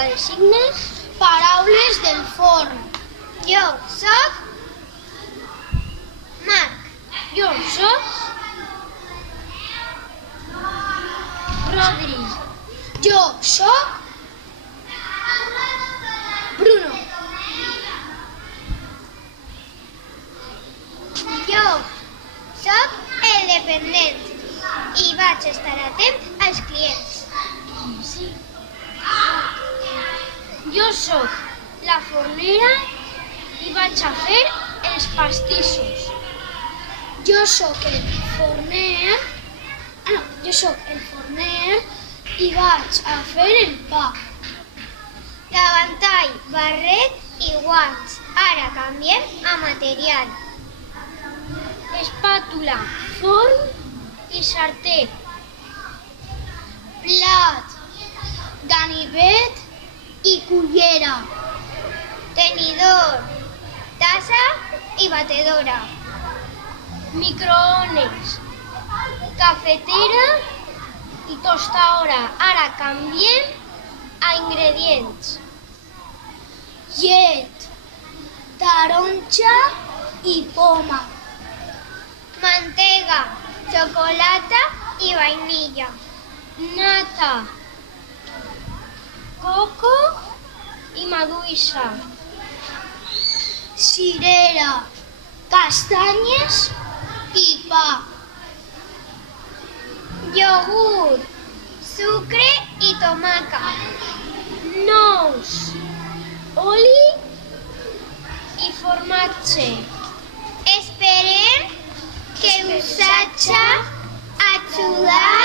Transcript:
prova de signes. Paraules del forn. Jo soc Marc. Jo soc Rodri. Jo soc Bruno. Jo soc el dependent i vaig estar atent als clients. Jo soc la fornera i vaig a fer els pastissos. Jo sóc el forner i vaig a fer el pa. Davantall, barret i guants. Ara canviem a material. Espàtula, forn i sartè. Plat, ganivet i cullera. Tenidor, tassa i batedora. Microones, cafetera i tostadora. Ara canviem a ingredients. Llet, taronja i poma. Mantega, xocolata i vainilla. Nata, coco i maduixa. Cirera, castanyes i pa. Iogurt, sucre i tomàquet. Nous, oli i formatge. Esperem que us hagi ajudat